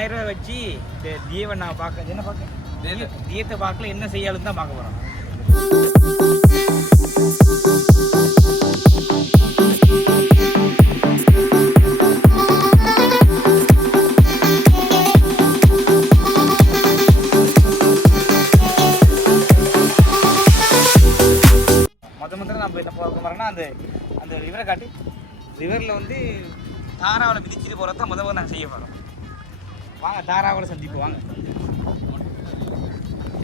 ஆயிரம் ரூபாய் வச்சு தீவை நான் பார்க்க என்ன பார்க்க? தீயத்தை பார்க்கல என்ன செய்யாலும் தான் பார்க்க போகிறோம் நம்ம என்ன பார்க்க போகிறோம்னா அந்த அந்த ரிவரை காட்டி. ரிவரில் வந்து தாராவில் மிதிச்சிட்டு போகிறது முதல்ல நாங்கள் செய்ய போகிறோம் வாங்க தாராவில் சந்திப்போம் வாங்க.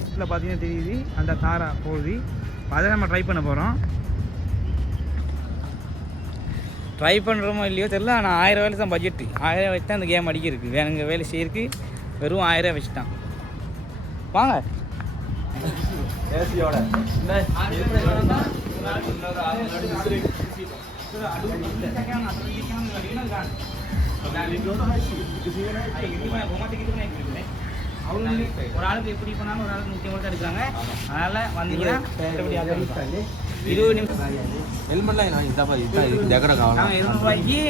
இதில் பார்த்தீங்கன்னா தெரியுது அந்த தாரா போகுது. அதை நம்ம ட்ரை பண்ண போகிறோம் ட்ரை பண்ணுறோமோ இல்லையோ தெரியல ஆனால் ஆயிரம் வேலை தான் பட்ஜெட்டு ஆயிரம் வச்சு தான் அந்த கேம் அடிக்கிறதுக்கு. வேணுங்க வேலை செய்யறதுக்கு வெறும் ஆயிரம் வச்சுட்டான். வாங்க. ஒரு ஆளுக்கு எப்படி பண்ணாலும் ஒரு ஆளுக்கு நூற்றி மட்டும் எடுக்காங்க அதனால வந்தீங்கன்னா இருபது நிமிஷம் ஹெல்மெட்லாம் நான் இதாப்பா இதான் ஜகர காவலாம் நாங்கள் இருநூறு ரூபாய்க்கு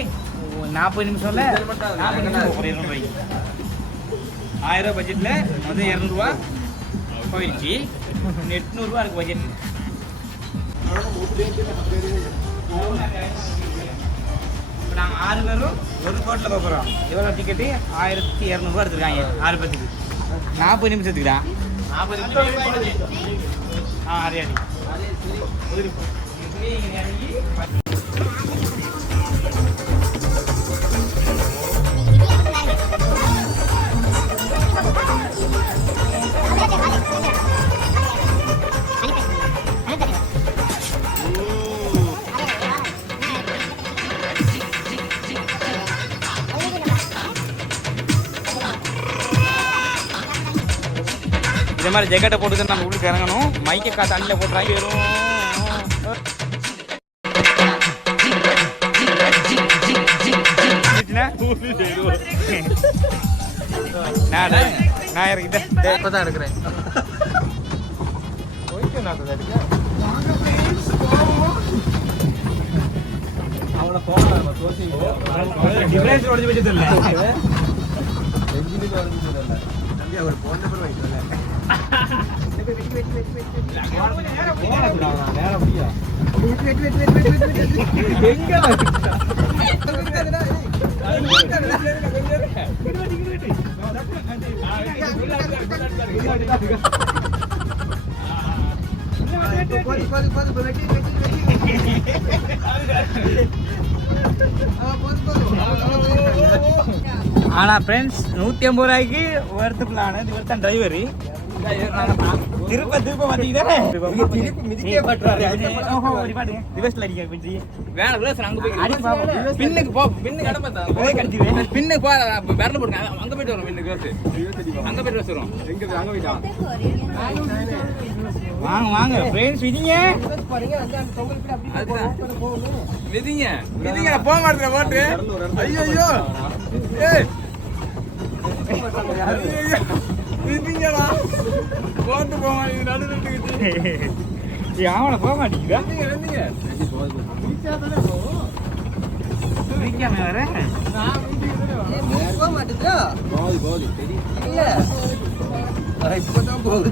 நாற்பது நிமிஷம்ல நாற்பது நிமிஷம் ஒரு இருநூறு ரூபாய்க்கு ஆயிரம் ரூபாய் பட்ஜெட்டில் மொதல் இரநூறுவா போயிடுச்சு எட்நூறுபா இருக்குது பட்ஜெட் இப்போ நாங்கள் ஆறு பேரும் ஒரு கோட்டில் போகிறோம் எவ்வளோ டிக்கெட்டு ஆயிரத்தி இரநூறுவா எடுத்துருக்காங்க. ஆறு பேத்துக்கு. நாற்பது நிமிஷத்துக்குடா நாற்பது நிமிஷம். ஆ அரையாடி இந்த மாதிரி ஜெக்கெட்டை போட்டு நம்ம உள்ளுக்கு இறங்கணும். மைக்கை காத்து அண்ணில் போட்டுறாங்க வெறும் நான்? நான் இப்போ தான் இருக்கிறேன் அவனை போகலாம் தோசி டிஃபரன்ஸ் உடஞ்சு வச்சு தெரியல எங்கிட்டு வந்து தம்பி அவர் போன் நம்பர் வைக்கல ஆனா ஃப்ரெண்ட்ஸ் நூற்றி ஐம்பது ரூபாய்க்கு ஒருத்தக்குள்ளான ஒருத்தன் டிரைவரு திருப்ப திருப்ப மாட்டீங்கன்னா திருப்பி மிதிக்கவே மாட்றாரு. ரிவர்ஸ்ல அடிக்க ரிவர்ஸ் அங்க போய் அடி பாப்போம். பின்னுக்கு போ பின்னுக்கு இடம் போய் பின்னுக்கு போ விரல போடுங்க அங்க போயிட்டு வரும் பின்னுக்கு ரிவர்ஸ் அங்க போயிட்டு ரிவர்ஸ் வரும் எங்க அங்க வாங்க வாங்க ஃப்ரெண்ட்ஸ் விதிங்க அதுதான் விதிங்க மிதிங்க போக மாட்டேன் போட்டு ஐயோ ஐயோ ஏய் ஐயோ மிதிங்கடா போட்டு போக மாட்டேங்குது? நடு நட்டுக்கிட்டு அவனை போக மாட்டேங்குதா போகுது தெரியல. இப்பதான் போகுது.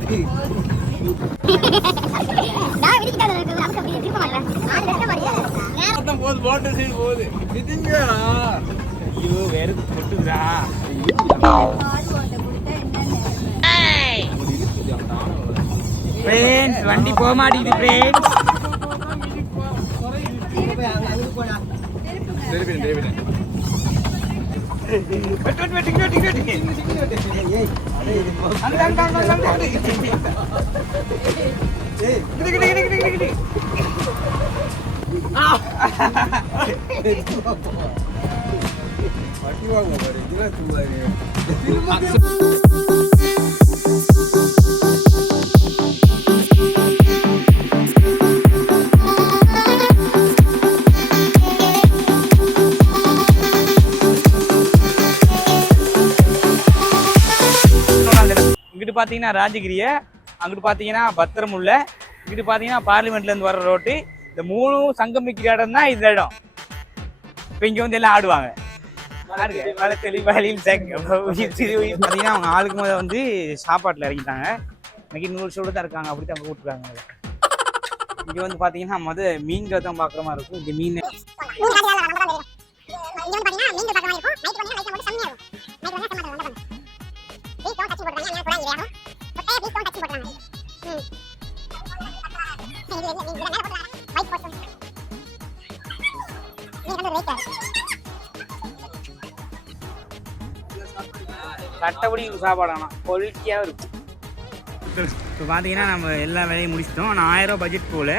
போகுது போட்டு சைடு போகுது. ஐயோ வேறு கொட்டுதா கிடு கிடு கிடு கிடு வட்டி வாங்க பாரு இதெல்லாம் சும்மா இங்கிட்டு பார்த்தீங்கன்னா ராஜகிரியை அங்கிட்டு பார்த்தீங்கன்னா பத்திரமுல்ல இங்கிட்டு பார்த்தீங்கன்னா பார்லிமெண்ட்லேருந்து வர ரோட்டு இந்த மூணும் சங்கமிக்கிற இடம் தான் இந்த இடம். இப்போ இங்கே வந்து எல்லாம் ஆடுவாங்க. பார்த்தீங்கன்னா அவங்க ஆளுக்கு முதல் வந்து சாப்பாட்டில் இறங்கிட்டாங்க. இன்னைக்கு நூறு சோடு தான் இருக்காங்க. அப்படி தான் கூப்பிட்டுருக்காங்க. இங்கே வந்து பார்த்தீங்கன்னா முத மீன்களை தான் பார்க்குற மாதிரி இருக்கும். இங்கே மீன் வந்து மீன் மாதிரி இருக்கும். நைட் வந்து மட்டும் இருக்கும். நைட் வந்து இருக்கும். போடுறாங்க ஏன்னா குழந்தை இல்லையா பட் ப்ளீஸ் ம் இது இது இது மேல போடுறாங்க லைட் போட்டு நீ வந்து லைட் கட்டபடி சாப்பாடு ஆனால் குவாலிட்டியாக இருக்கும் இப்போ பார்த்தீங்கன்னா நம்ம எல்லா வேலையும் முடிச்சிட்டோம் நான் ஆயிரம் ரூபாய் பட்ஜெட் போல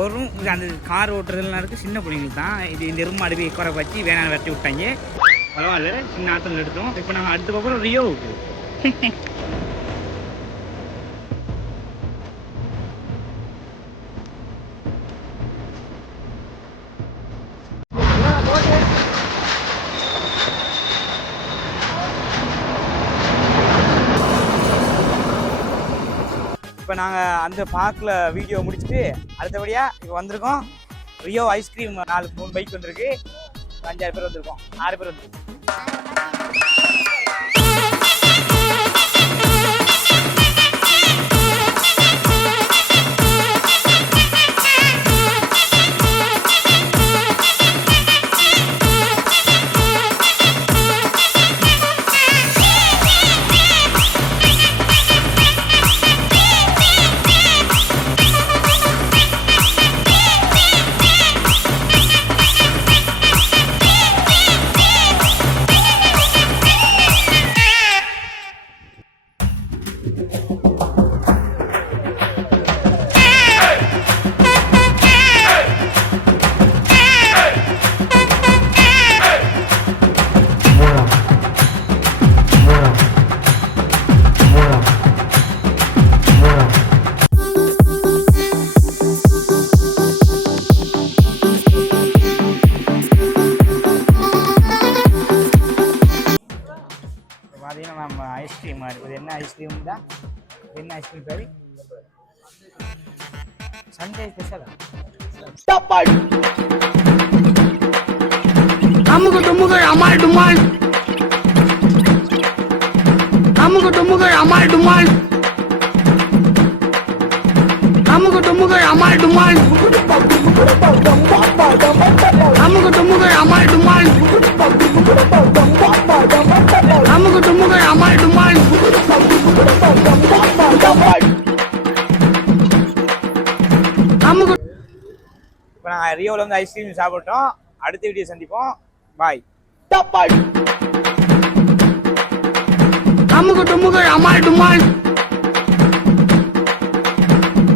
ஒரு அந்த கார் ஓட்டுறதுலாம் இருக்கு சின்ன பிள்ளைங்களுக்கு தான் இது இந்த ரூம் அடுப்பி குறை வச்சு வேணாம் வெட்டி விட்டாங்க பரவாயில்ல சின்ன ஆட்டத்தில் எடுத்தோம் இப்போ நாங்கள் அடுத்த பக்கம் ரியோவுக்கு இப்போ நாங்கள் அந்த பார்க்கில் வீடியோ முடிச்சுட்டு அடுத்தபடியாக இப்போ வந்திருக்கோம். ரியோ ஐஸ்கிரீம் நாலு மூணு பைக் வந்திருக்கு. அஞ்சாறு பேர் வந்திருக்கோம். ஆறு பேர் வந்திருக்கோம். என்ன ஐஸ்கிரீம் பேர்? சண்டே ஸ்பெஷலா அமுகு டுமுகு அமால் டுமால் அமுகு டுமுகு அமால் டுமால் அமுகு டுமுகு அமால் டுமால் அமுகு டுமுகு அமால் டுமால் அமுகு டுமுகு அமால் டுமால் இப்போ நாங்கள் ரியோவில் வந்து ஐஸ்கிரீம் சாப்பிட்டோம். அடுத்த வீடியோ சந்திப்போம். பாய் அமுகு டுமுகு அமால் டுமால்.